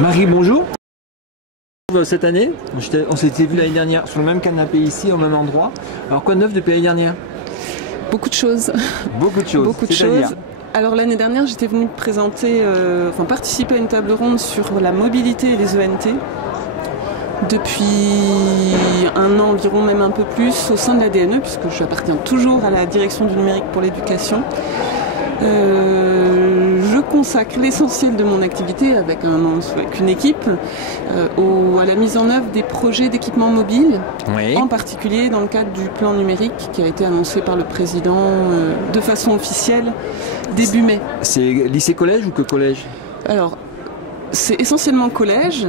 Marie, bonjour. Cette année, on s'était vu l'année dernière sur le même canapé ici, au même endroit. Alors quoi de neuf depuis l'année dernière? Beaucoup de choses. Beaucoup de choses. Beaucoup de choses. Alors l'année dernière, j'étais venue présenter, participer à une table ronde sur la mobilité et les ENT. Depuis un an environ, même un peu plus, au sein de la DNE, puisque j'appartiens toujours à la direction du numérique pour l'éducation. Je consacre l'essentiel de mon activité avec une équipe à la mise en œuvre des projets d'équipement mobile, oui. En particulier dans le cadre du plan numérique qui a été annoncé par le président de façon officielle début mai. C'est lycée-collège ou que collège? Alors, c'est essentiellement collège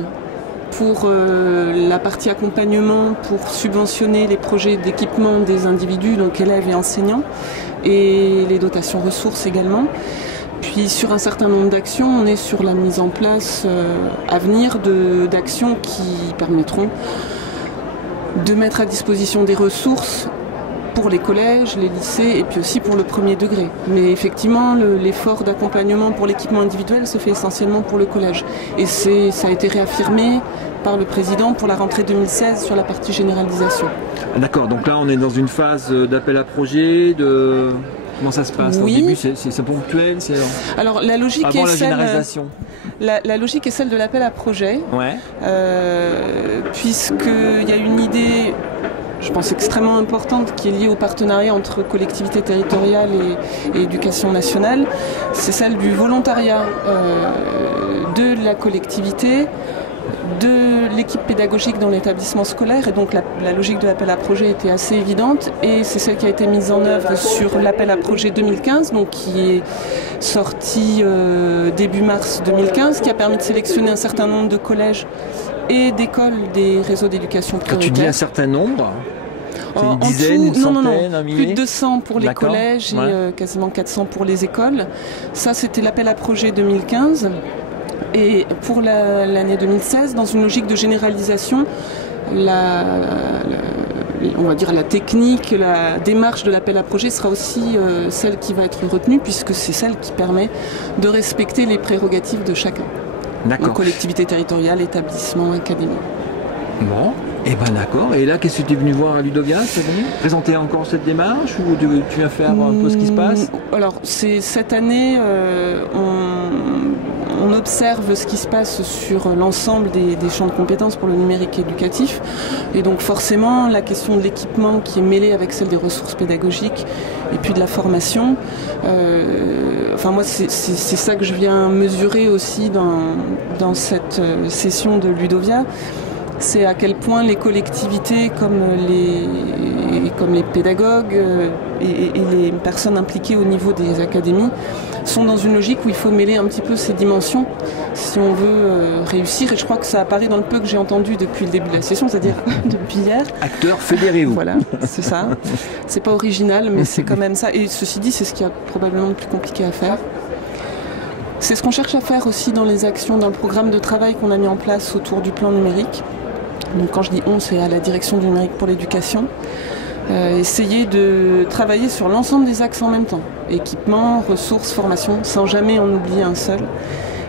pour la partie accompagnement, pour subventionner les projets d'équipement des individus, donc élèves et enseignants, et les dotations ressources également. Puis sur un certain nombre d'actions, on est sur la mise en place à venir d'actions qui permettront de mettre à disposition des ressources pour les collèges, les lycées et puis aussi pour le premier degré. Mais effectivement, l'effort d'accompagnement pour l'équipement individuel se fait essentiellement pour le collège. Et ça a été réaffirmé par le président pour la rentrée 2016 sur la partie généralisation. D'accord, donc là on est dans une phase d'appel à projet, Comment ça se passe? Oui. Au début, c'est ponctuel. Alors la logique avant est la généralisation. La logique est celle de l'appel à projet, ouais. Puisqu'il y a une idée, je pense extrêmement importante, qui est liée au partenariat entre collectivités territoriales et éducation nationale. C'est celle du volontariat de la collectivité, de l'équipe pédagogique dans l'établissement scolaire, et donc la logique de l'appel à projet était assez évidente, et c'est celle qui a été mise en œuvre sur l'appel à projet 2015, donc qui est sorti début mars 2015, qui a permis de sélectionner un certain nombre de collèges et d'écoles des réseaux d'éducation prioritaire. Quand tu dis un certain nombre, une dizaine, une centaine, un millier? Plus de 200 pour les collèges et quasiment 400 pour les écoles. Ça, c'était l'appel à projet 2015. Et pour l'année 2016, dans une logique de généralisation, on va dire la technique, la démarche de l'appel à projet sera aussi celle qui va être retenue, puisque c'est celle qui permet de respecter les prérogatives de chacun. D'accord. Collectivité territoriale, établissement, académie. Bon, et ben d'accord. Et là, qu'est-ce que tu es venu voir à Ludovia cette année? Présenter encore cette démarche ou tu viens faire un peu ce qui se passe? Alors, cette année, on observe ce qui se passe sur l'ensemble des champs de compétences pour le numérique éducatif. Et donc forcément, la question de l'équipement qui est mêlée avec celle des ressources pédagogiques et puis de la formation. Moi, c'est ça que je viens mesurer aussi dans cette session de Ludovia. C'est à quel point les collectivités comme les pédagogues et les personnes impliquées au niveau des académies sont dans une logique où il faut mêler un petit peu ces dimensions si on veut réussir. Et je crois que ça apparaît dans le peu que j'ai entendu depuis le début de la session, c'est-à-dire depuis hier. Acteurs, fédérez-vous. Voilà, c'est ça. C'est pas original, mais c'est quand même ça. Et ceci dit, c'est ce qu'il y a probablement le plus compliqué à faire. C'est ce qu'on cherche à faire aussi dans les actions, dans le programme de travail qu'on a mis en place autour du plan numérique. Donc quand je dis on, c'est à la direction du numérique pour l'éducation. Essayer de travailler sur l'ensemble des axes en même temps. Équipement, ressources, formation, sans jamais en oublier un seul.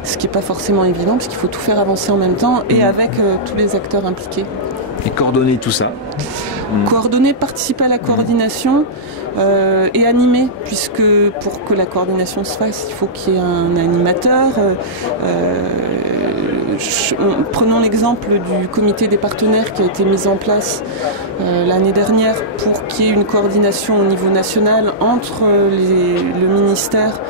Ce qui n'est pas forcément évident, parce qu'il faut tout faire avancer en même temps et avec tous les acteurs impliqués. Et coordonner tout ça. Coordonner, participer à la coordination et animer, puisque pour que la coordination se fasse, il faut qu'il y ait un animateur. Prenons l'exemple du comité des partenaires qui a été mis en place l'année dernière pour qu'il y ait une coordination au niveau national entre le ministère,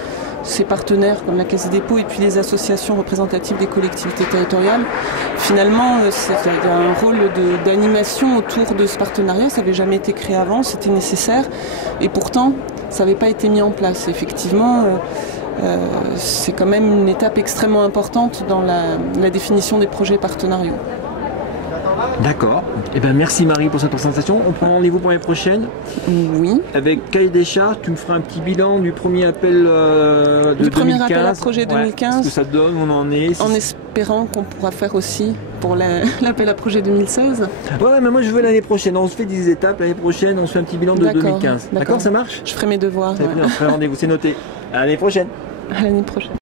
ses partenaires comme la Caisse des dépôts et puis les associations représentatives des collectivités territoriales. Finalement, il y a un rôle d'animation autour de ce partenariat. Ça n'avait jamais été créé avant, c'était nécessaire. Et pourtant, ça n'avait pas été mis en place. Effectivement, c'est quand même une étape extrêmement importante dans la définition des projets partenariaux. D'accord. Eh ben merci Marie pour cette présentation. On prend rendez-vous pour l'année prochaine. Oui. Avec cahier des charges, tu me feras un petit bilan du premier appel de 2015. Du premier appel à projet 2015. Ce que ça donne, on en est. En espérant qu'on pourra faire aussi pour l'appel à projet 2016. Ouais, mais moi je veux l'année prochaine. On se fait 10 étapes. L'année prochaine, on se fait un petit bilan de 2015. D'accord, ça marche? Je ferai mes devoirs. On ferait rendez-vous, c'est noté. À l'année prochaine. À l'année prochaine.